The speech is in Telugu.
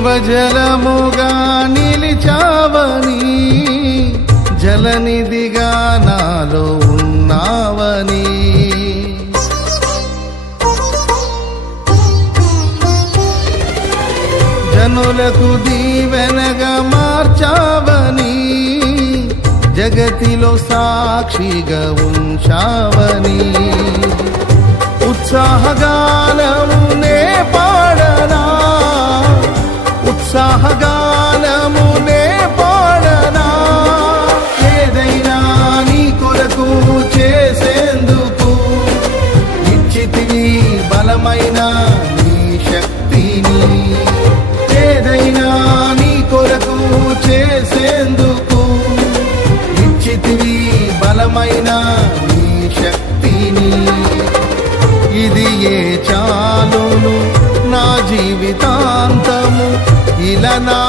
జీవజలముగా నిలిచావని, జలనిధిగా నాలో ఉన్నావని, జనులకు దీవెనగా మార్చావని, జగతిలో సాక్షిగా ఉంచావని, ఉత్సాహగానమునే పాడనా, ఉత్సాహగానమునే పాడనా, ఏదైనా నీ కొరకు చేసేందుకు ఇచ్చితివి బలమైన నీ శక్తిని, ఏదైనా నీ కొరకు చేసేందుకు ఇచ్చితివి బలమైన నీ శక్తిని, ఇది ఏ చాలును నా జీవితాంతము, ఇలా నా